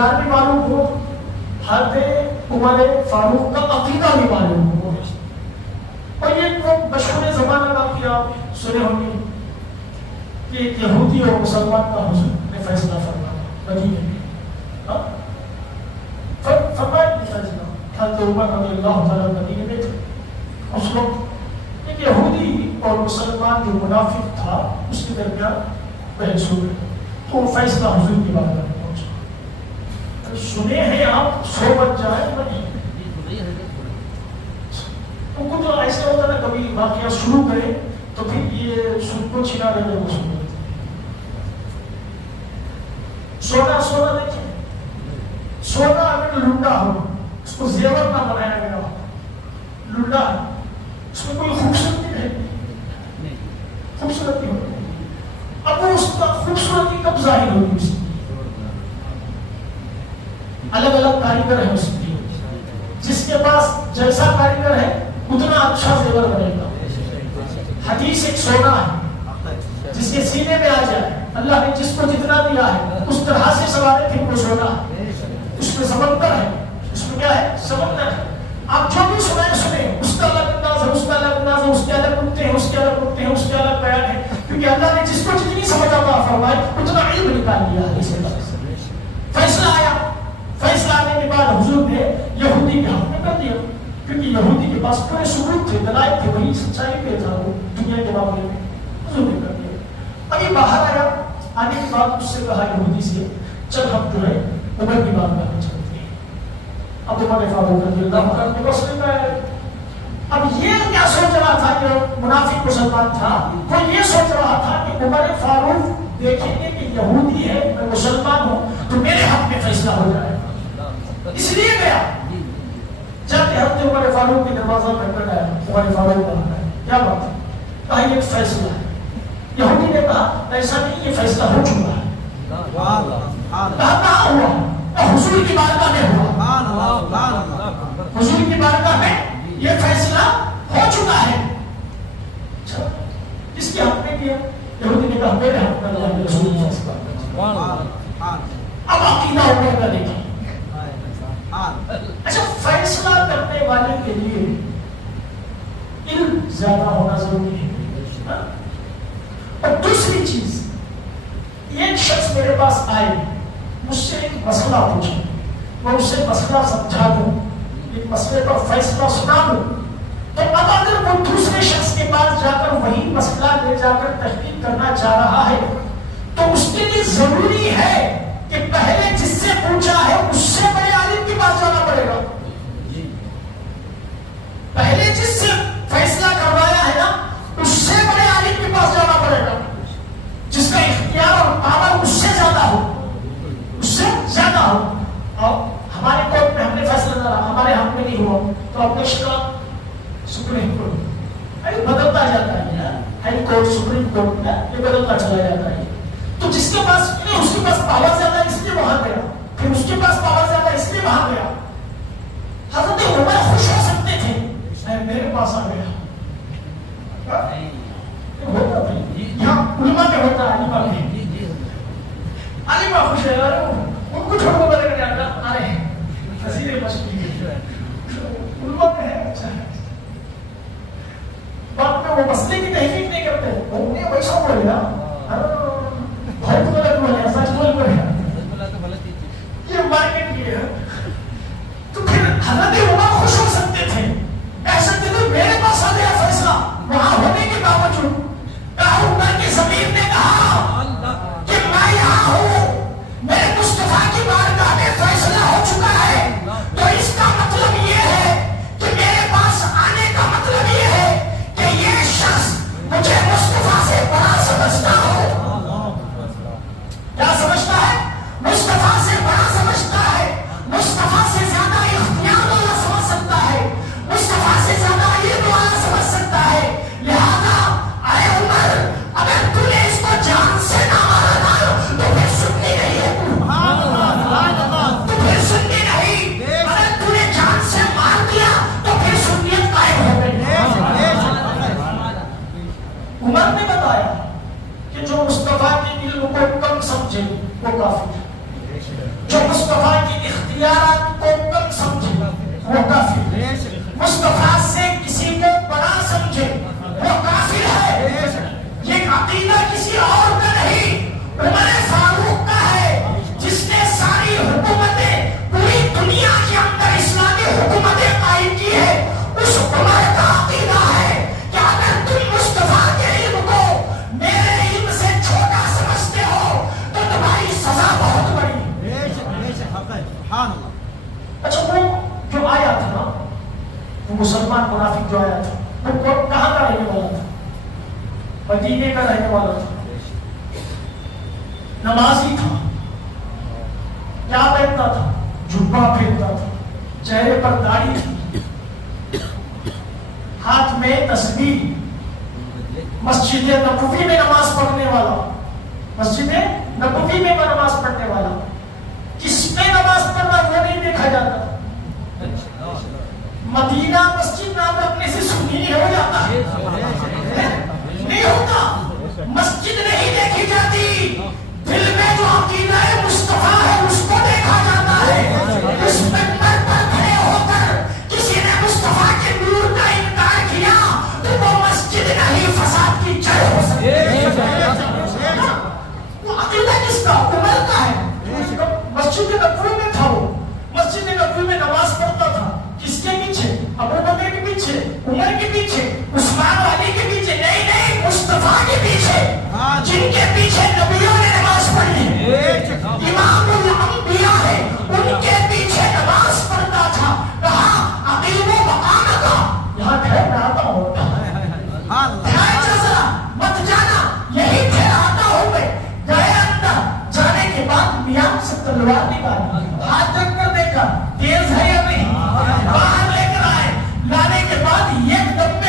کردار بھی معلوم ہو، حضرت عمر فاروق کا عقیدہ بھی معلوم ہو. اور یہ وہ مشہور زمانہ واقعہ آپ سنے ہوں گے کہ ایک یہودی اور مسلمان کا حضور نے فیصلہ فرمایا مدینے میں. فرمایا کہ فیصلہ حضرت عمر رضی اللہ تعالیٰ مدینے میں تھے. اس وقت ایک یہودی اور مسلمان جو منافق تھا اس کے درمیان بحث ہو گئی، تو وہ فیصلہ حضور کی بارگاہ میں پہنچا. سنے ہیں آپ 100 بچ جائے بنی تو کچھ ایسا ہوتا نا، کبھی واقعہ شروع کرے تو پھر یہ سود کو چھنا رہے وہ شروع کرتے. سونا دیکھیں، سونا اگر لنڈا ہو اس کو زیور نہ بنایا گیا ہو، لنڈا ہے اس میں کوئی خوبصورتی نہیں، خوبصورتی ہوتی ہے. اب وہ اس کا خوبصورتی کب ظاہر ہوگی؟ اس کی الگ الگ کاریگر ہے اس کی، جس کے پاس جیسا کاریگر ہے اتنا اچھا زیور بنے گا. حدیث ایک سونا ہے جس کے سینے میں آ جائے، اللہ نے جس کو جتنا دیا ہے اس طرح سے سوارے پھر وہ سونا ہے. اس میں سمندر ہے، اس میں کیا ہے؟ سمندر ہے. آپ جو بھی سنیں اس کا الگ انداز ہے، اس کا الگ انداز ہے، اس کے الگ نقطے ہیں، اس کے الگ نقطے ہیں، اس کے الگ بیان ہے، کیونکہ اللہ نے جس کو جتنی سمجھ عطا فرمائی اتنا علم نکال لیا ہے. اس کے فیصلہ آیا، فیصلہ آنے کے بعد حضور نے یہودی کے حق میں کر دیا، کیونکہ یہودی کے پاس پورے ثبوت تھے، دلائل تھے، وہی سچائی پہ تھا وہ دنیا کے معاملے میں. حضور نے کر دیا. ابھی باہر آیا، آنے کے بعد اس سے کہا یہودی سے چل ہم جو ہے عمر کی بات کرنا چاہتے ہیں. اب عمر فاروق رضی اللہ عنہ کے پاس میں آئے. اب یہ کیا سوچ رہا تھا کہ منافق مسلمان تھا، وہ یہ سوچ رہا تھا کہ عمر فاروق دیکھیں گے کہ یہودی ہے میں مسلمان ہوں تو میرے حق میں فیصلہ ہو جائے، اس لیے گیا. جب حضرت عمر فاروق کے دروازہ پر کھڑا ہے، عمر فاروق کہا ہے کیا بات ہے؟ کہا یہ فیصلہ ہے. یہودی نے کہا ایسا نہیں، یہ فیصلہ ہو چکا ہے. کہاں ہوا؟ حضور کی بارگاہ میں ہوا. حضور کی بارگاہ میں یہ فیصلہ ہو چکا ہے. کس کے حق میں کیا؟ یہودی نے کہا میرے حق میں اللہ کے رسول فیصلہ. اب عقیدہ ہونے کا دیکھیں. اچھا، فیصلہ کرنے والے کے لیے علم زیادہ ہونا ضروری ہے. اور دوسری چیز، ایک شخص میرے پاس آئے، مجھ سے ایک مسئلہ پوچھے، میں اسے مسئلہ سمجھا دوں، ایک مسئلے پر فیصلہ سنا دوں، تو اب اگر وہ دوسرے شخص کے پاس جا کر وہی مسئلہ لے جا کر تحقیق کرنا چاہ رہا ہے تو اس کے لیے ضروری ہے کہ پہلے جس سے پوچھا ہے اس سے بڑے عالم کے پاس جانا پڑے گا. پہلے جس سے فیصلہ کروایا ہے نا اس سے بڑے عالم کے پاس جانا پڑے گا، جس کا اختیار اور پاور اس سے زیادہ ہو، اس سے زیادہ ہو. اور ہمارے کورٹ میں ہم نے فیصلہ کرا، ہمارے حق میں نہیں ہوا تو اب کا سپریم کورٹ بدلتا جاتا ہے، ہائی کورٹ سپریم کورٹ میں یہ بدلتا چلا جاتا ہے. تو جس کے پاس اس کے پاس پاور زیادہ اس لیے وہاں گیا، پھر اس کے پاس پاور زیادہ اس لیے وہاں گیا. حضرت عمر خوش ہو سکتے تھے میرے پاس آ گیا. یہاں علماء میں ہوتا ہے، علماء میں علماء خوش ہے، ان کو چھوڑ کو بدل کر آ رہے ہیں حسین مشکل علماء میں ہے. اچھا ہے، بعد میں وہ مسئلے کی تحقیق نہیں کرتے، انہیں ویسا بول گیا بہت غلط ہوا ہے، سچ بول کر یہ مارکیٹ کی ہے. تو پھر حضرت عمر خوش ہو سکتے تھے، ایسا کہ میرے پاس آ گیا فیصلہ وہاں ہونے کے باوجود. عمر کی زمین نے کہا کہ میں یہاں ہوں، میرے مصطفیٰ کی بارگاہ میں فیصلہ ہو چکا ہے، تو اس کا مطلب یہ ہے کہ میرے پاس آنے کا مطلب یہ ہے کہ یہ شخص مجھے مصطفیٰ سے بڑا سمجھتا ہو. کیا سمجھتا ہے؟ جو مصطفیٰ کی اختیارات کو کم سمجھے وہ کافر ہے، مصطفیٰ سے کسی کو بڑا سمجھے وہ کافر ہے۔ یہ عقیدہ کسی اور کا نہیں، عمر فاروق کا ہے، جس نے ساری حکومتیں پوری دنیا کے اندر اسلامی حکومتیں قائم کی ہے۔ اس عمر کا عقیدہ ہے کہ اگر تم مصطفیٰ کے علم کو میرے علم سے چھوٹا سمجھتے ہو تو تمہاری سزا بہت بڑی ہے۔ اچھا وہ جو آیا تھا نا، وہ مسلمان منافق جو آیا تھا وہ کہاں کا رہنے والا تھا؟ مدینے کا رہنے والا تھا، نمازی تھا، کیا پہنتا تھا؟ جبہ پہنتا تھا، چہرے پر داڑھی تھی، ہاتھ میں تسبیح، مسجد نبوی میں نماز پڑھنے والا، مسجد نبوی میں نماز پڑھنے والا۔ کس میں نماز پڑھنا وہ نہیں دیکھا جاتا، مدینہ مسجد نام رکھنے سے سنی نہیں ہو جاتا، نہیں ہوتا، مسجد نہیں دیکھی جاتی، دل میں جو عقیدہ مصطفیٰ ہے اس کو دیکھا جاتا ہے۔ اس منبر پر کھڑے ہو کر کسی نے مصطفیٰ کے نور کا انکار کیا تو وہ مسجد نہیں فساد کی جڑ ہو سکتی ہے۔ وہ عقیدہ کس کا؟ عمر کا ہے۔ مسجد نبوی میں تھا، وہ مسجد نبوی میں نماز پڑھتا تھا، کس کے پیچھے؟ ابو بکر کے پیچھے، عمر کے پیچھے، عثمان علی کے پیچھے، نہیں مصطفیٰ کے پیچھے، جن کے پیچھے نبیوں نے نماز پڑھی، امام الانبیاء ہے، ان کے پیچھے نماز پڑھتا تھا۔ کہا اقیموا مقامک، یہاں ٹھہر میں آتا ہوں، مت جانا، یہی ٹھہراتا ہوں میں۔ گئے اندر، جانے کے بعد میاں سے تلوار نکالی، ہاتھ جگ کر دیکھا تیز ہے یا نہیں، باہر لے کر آئے، لانے کے بعد ایک دم